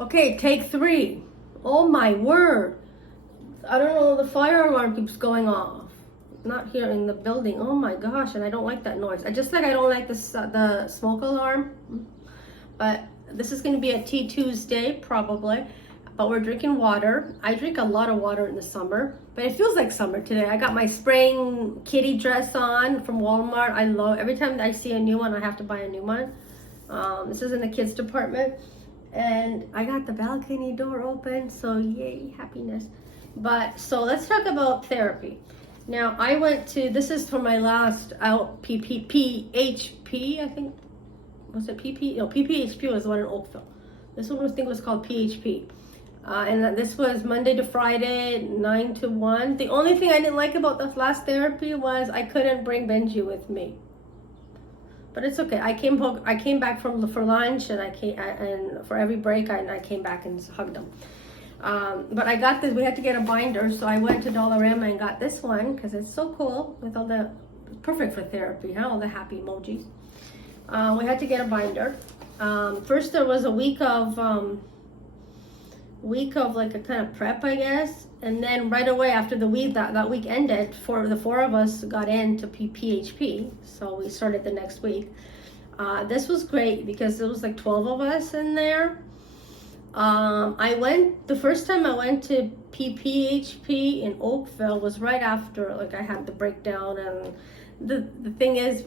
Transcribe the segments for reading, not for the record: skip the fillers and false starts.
Okay, take three. Oh my word. I don't know, the fire alarm keeps going off. Not here in the building. Oh my gosh, and I don't like that noise. I don't like this, the smoke alarm. But this is going to be a tea Tuesday, probably. But we're drinking water. I drink a lot of water in the summer, but it feels like summer today. I got my spring kitty dress on from Walmart. I love, every time I see a new one, I have to buy a new one. This is in the kids department. And I got the balcony door open, so yay, happiness. But so let's talk about therapy. Now I went to, this is for my last out PHP, I think. Was it PP? No, PPHP was the one in Oakville. This one I think was called PHP. And this was Monday to Friday, 9 to 1. The only thing I didn't like about the last therapy was I couldn't bring Benji with me. But it's okay. I came back for lunch, and and for every break I came back and hugged him. But I got this. We had to get a binder, so I went to Dollarama and got this one because it's so cool with all the perfect for therapy, huh? All the happy emojis. We had to get a binder. First, there was a week of like a kind of prep, I guess, and then right away after the week that week ended, the four of us got into PHP, so we started the next week. This was great because there was like 12 of us in there. The first time I went to PPHP in Oakville was right after like I had the breakdown, and the thing is,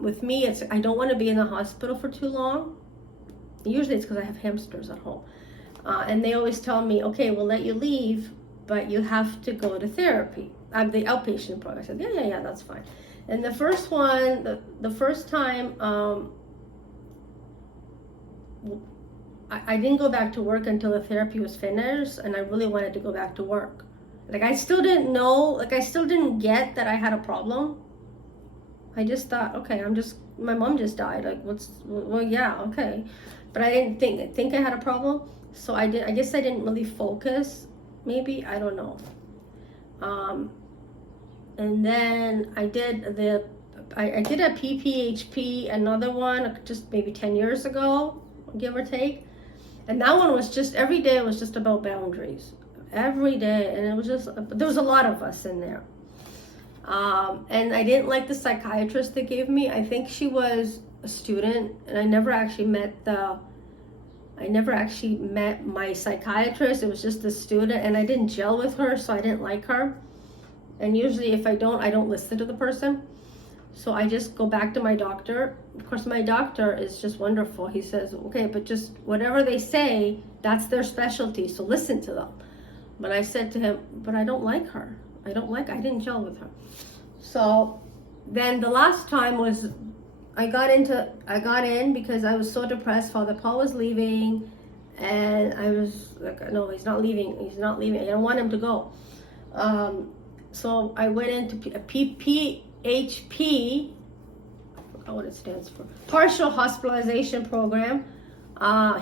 with me, I don't want to be in the hospital for too long. Usually it's because I have hamsters at home. And they always tell me, okay, we'll let you leave, but you have to go to therapy. I'm the outpatient program. I said, yeah, that's fine. And the first one, the first time, I didn't go back to work until the therapy was finished, and I really wanted to go back to work. Like I still didn't know, I still didn't get that I had a problem. I just thought, okay, my mom just died. Like, well, yeah, okay. But I didn't think I had a problem. So I guess I didn't really focus. Maybe, I don't know. And then I did a PPHP, another one, just maybe 10 years ago, give or take. And that one was just, every day it was just about boundaries. Every day. And it was just, there was a lot of us in there. And I didn't like the psychiatrist they gave me. I think she was a student, and I never actually met my psychiatrist. It was just the student, and I didn't gel with her, so I didn't like her. And usually if I don't listen to the person. So I just go back to my doctor. Of course, my doctor is just wonderful. He says, okay, but just whatever they say, that's their specialty, so listen to them. But I said to him, but I don't like her. I didn't gel with her. So then the last time was, I got in because I was so depressed. Father Paul was leaving, and I was like, no, he's not leaving. I don't want him to go. So I went into PPHP, I forgot what it stands for, partial hospitalization program,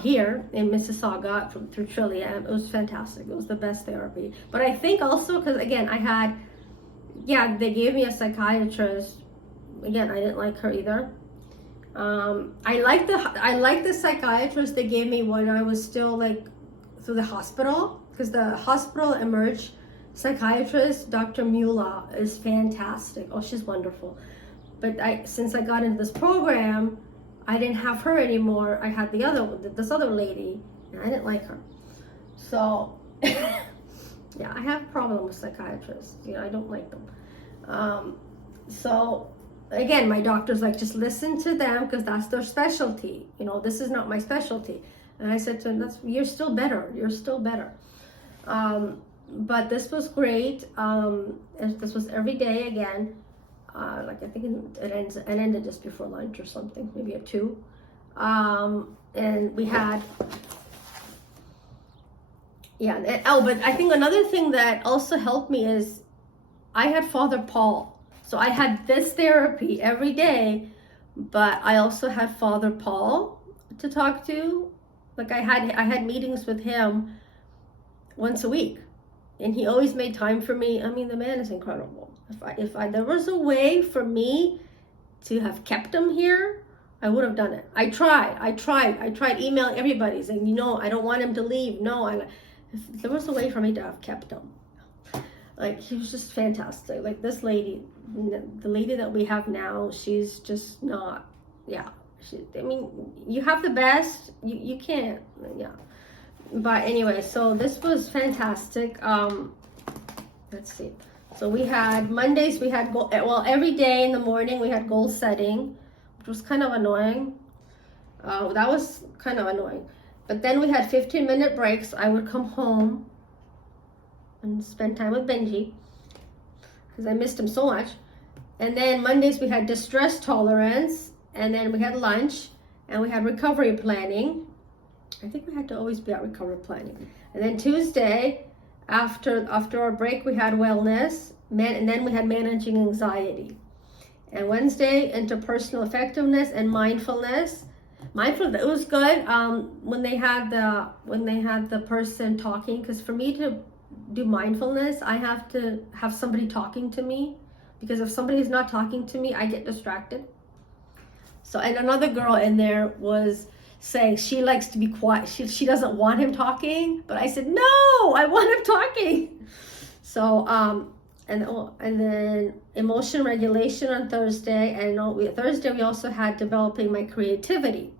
here in Mississauga through Trillium. It was fantastic. It was the best therapy. But I think also because, again, they gave me a psychiatrist. Again, I didn't like her either. I like the psychiatrist they gave me when I was still like through the hospital, because the hospital emerged psychiatrist, Dr. Mula, is fantastic. Oh, she's wonderful. But since I got into this program, I didn't have her anymore. I had this other lady, and I didn't like her. So, yeah, I have a problem with psychiatrists. I don't like them. So, again, my doctor's like, just listen to them because that's their specialty. This is not my specialty. And I said to him, you're still better. But this was great. This was every day again. I think it ended just before lunch or something, maybe at 2. And we had, but I think another thing that also helped me is I had Father Paul. So I had this therapy every day, but I also had Father Paul to talk to. Like I had meetings with him once a week, and he always made time for me. I mean, the man is incredible. If there was a way for me to have kept him here, I would have done it. I tried emailing everybody saying, I don't want him to leave. No, if there was a way for me to have kept him. Like, he was just fantastic. Like, this lady, the lady that we have now, she's just not, you have the best, you can't, But anyway, so this was fantastic. Let's see. So we had Mondays, every day in the morning we had goal setting, which was kind of annoying. That was kind of annoying. But then we had 15-minute breaks. I would come home and spend time with Benji because I missed him so much. And then Mondays we had distress tolerance, and then we had lunch, and we had recovery planning. I think we had to always be at recovery planning. And then Tuesday, after our break, we had wellness, and then we had managing anxiety. And Wednesday, interpersonal effectiveness and mindfulness. It was good when they had the person talking, because for me to do mindfulness, I have to have somebody talking to me, because if somebody's not talking to me, I get distracted. So, and another girl in there was saying she likes to be quiet. She doesn't want him talking, but I said, no, I want him talking. So, and then emotion regulation on Thursday. And Thursday we also had developing my creativity,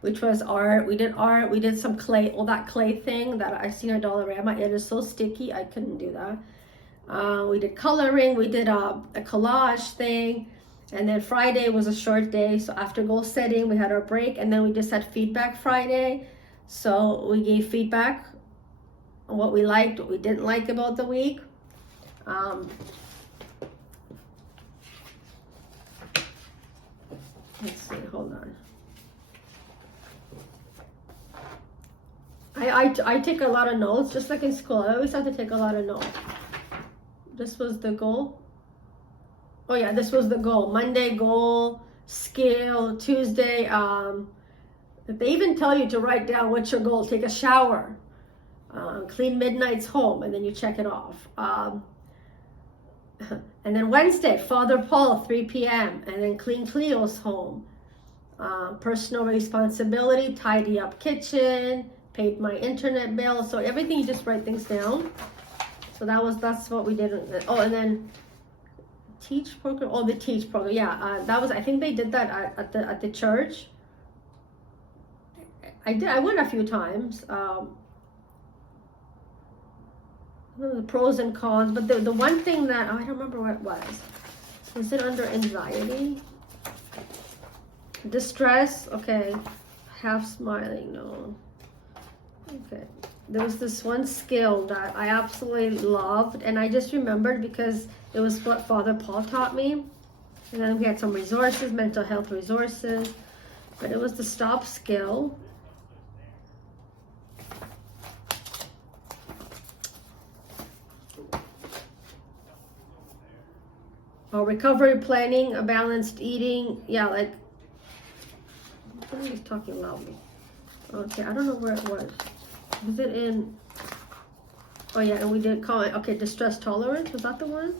which was art. We did some clay, that clay thing that I seen at Dollarama. It is so sticky, I couldn't do that. We did coloring, we did a collage thing. And then Friday was a short day, so after goal setting, we had our break, and then we just had feedback Friday. So we gave feedback on what we liked, what we didn't like about the week. Let's see, hold on. I take a lot of notes, just like in school. I always have to take a lot of notes. This was the goal. Oh yeah, this was the goal. Monday goal, skill. Tuesday, they even tell you to write down what's your goal. Take a shower, clean Midnight's home, and then you check it off. And then Wednesday, Father Paul, 3 p.m., and then clean Cleo's home. Personal responsibility, tidy up kitchen, paid my internet bill. So everything, you just write things down. So that's what we did. Oh, and then teach program. Oh, the teach program. Yeah, that was. I think they did that at the church. I went a few times. The pros and cons, but the one thing that I don't remember what it was. Was it under anxiety? Distress. Okay. Half smiling. No. Okay. There was this one skill that I absolutely loved, and I just remembered because it was what Father Paul taught me. And then we had some resources, mental health resources, but it was the stop skill. Recovery planning, a balanced eating. Yeah, like, somebody's talking loudly. Okay, I don't know where it was. Was it in? Oh yeah, and we did call it. Okay, distress tolerance. Was that the one?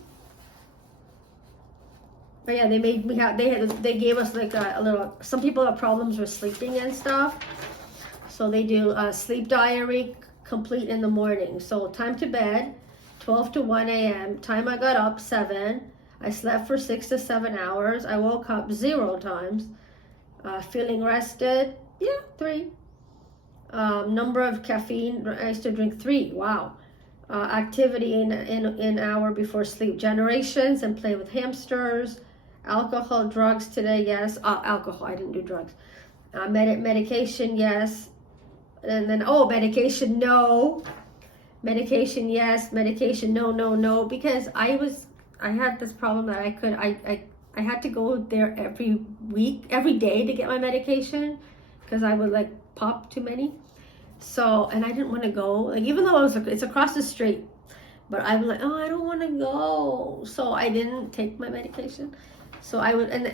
Oh yeah, they made me have. They gave us like a little. Some people have problems with sleeping and stuff, so they do a sleep diary complete in the morning. So time to bed, 12 to 1 a.m. Time I got up, 7. I slept for 6 to 7 hours. I woke up 0 times. Feeling rested, 3. Number of caffeine, I used to drink 3. Wow. Activity in hour before sleep. Generations and play with hamsters. Alcohol, drugs today, yes. Alcohol, I didn't do drugs. Medication, yes. And then, medication, no. Medication, yes. Medication, no. Because I had this problem that I had to go there every day to get my medication, because I would like pop too many. So, and I didn't want to go, like, even though it's across the street, but I was like, I don't want to go. So I didn't take my medication. So I would, and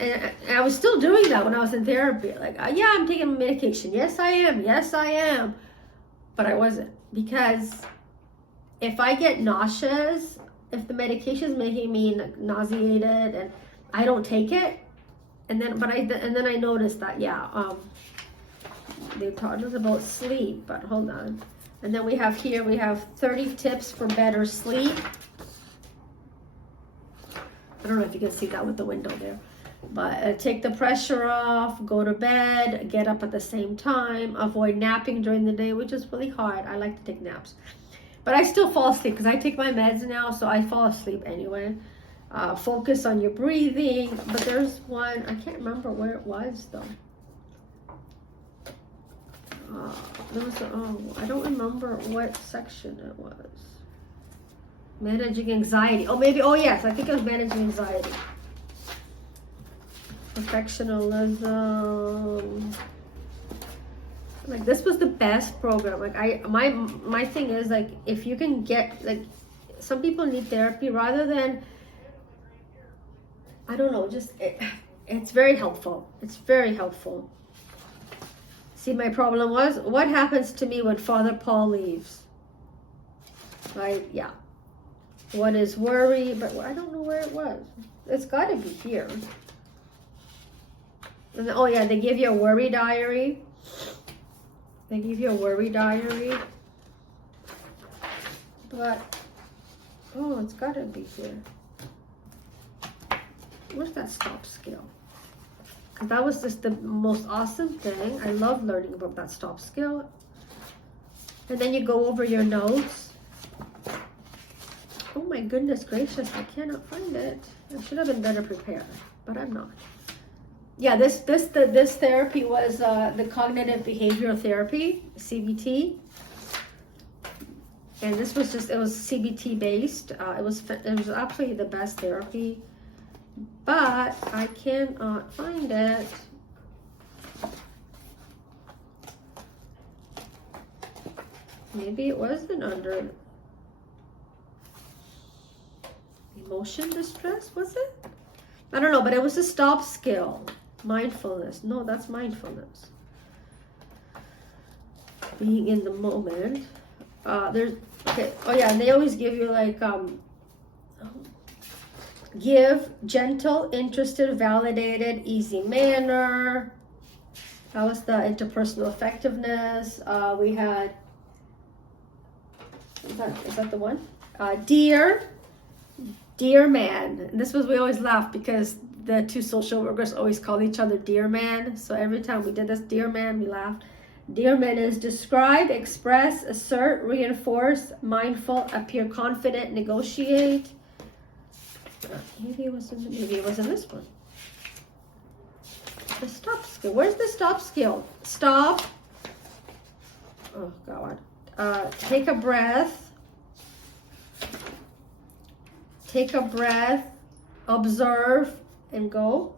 I was still doing that when I was in therapy. Like, I'm taking my medication. Yes, I am. But I wasn't, because if I get nauseous, if the medication is making me nauseated and I don't take it, And then I noticed that, yeah, they taught us about sleep, but hold on. And then we have 30 tips for better sleep. I don't know if you can see that with the window there. But take the pressure off, go to bed, get up at the same time, avoid napping during the day, which is really hard. I like to take naps. But I still fall asleep because I take my meds now, so I fall asleep anyway. Focus on your breathing. But there's one, I can't remember where it was though. I don't remember what section it was. Managing anxiety. Yes, I think it was managing anxiety. Perfectionism. Like, this was the best program. Like, my thing is, like, if you can get, like, some people need therapy rather than, I don't know, just it's very helpful. It's very helpful. See, my problem was, what happens to me when Father Paul leaves? Right? Yeah. What is worry? But I don't know where it was. It's got to be here. And oh yeah, they give you a worry diary. They give you a worry diary. But, oh, it's got to be here. Where's that stop skill? Because that was just the most awesome thing. I love learning about that stop skill. And then you go over your notes. Oh my goodness gracious, I cannot find it. I should have been better prepared, but I'm not. Yeah, this therapy was the cognitive behavioral therapy, CBT. And this was it was CBT based. It was actually the best therapy, but I cannot find it. Maybe it wasn't under emotion distress, was it? I don't know, but it was a stop skill. Mindfulness. No, that's mindfulness. Being in the moment. There's, okay. Oh yeah, and they always give you like, give gentle, interested, validated, easy manner. That was the interpersonal effectiveness. We had, is that the one? Dear man. And this was, we always laugh because the two social workers always call each other dear man. So every time we did this, dear man, we laughed. Dear man is describe, express, assert, reinforce, mindful, appear confident, negotiate. Maybe it was in this one. The stop skill. Where's the stop skill? Stop. Oh God. Take a breath. Take a breath. Observe and go.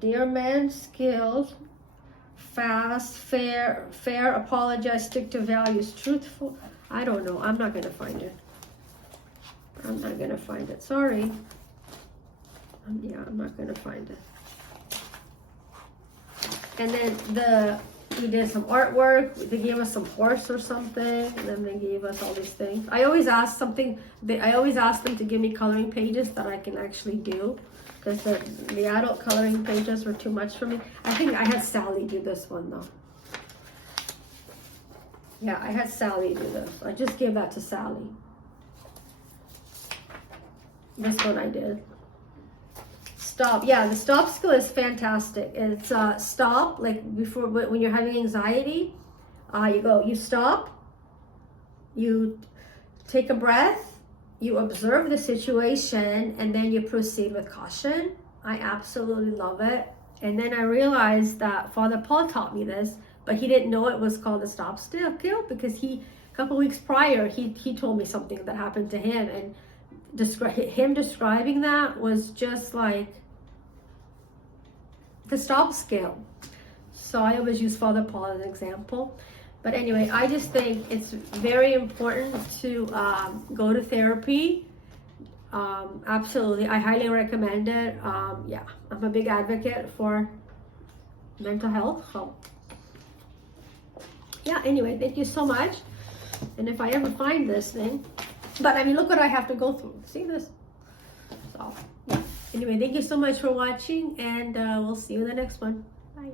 Dear man, skilled, fast, fair, apologize, stick to values, truthful. I don't know. I'm not going to find it. I'm not going to find it. Sorry. I'm not going to find it. And then we did some artwork. They gave us some horse or something, and then they gave us all these things. I always ask them to give me coloring pages that I can actually do, because the adult coloring pages were too much for me. I think I had Sally do this one though. Yeah, I had Sally do this. I just gave that to Sally. This one I did. Stop. Yeah, the stop skill is fantastic. It's stop, like before, when you're having anxiety, you stop, you take a breath, you observe the situation, and then you proceed with caution. I absolutely love it. And then I realized that Father Paul taught me this, but he didn't know it was called a stop skill because a couple weeks prior, he told me something that happened to him, and him describing that was just like the stop skill. So I always use Father Paul as an example. But anyway, I just think it's very important to go to therapy. Absolutely, I highly recommend it. Yeah, I'm a big advocate for mental health. So yeah, anyway, thank you so much. And if I ever find this thing, but I mean, look what I have to go through. See this? So, yeah. Anyway, thank you so much for watching, and we'll see you in the next one. Bye.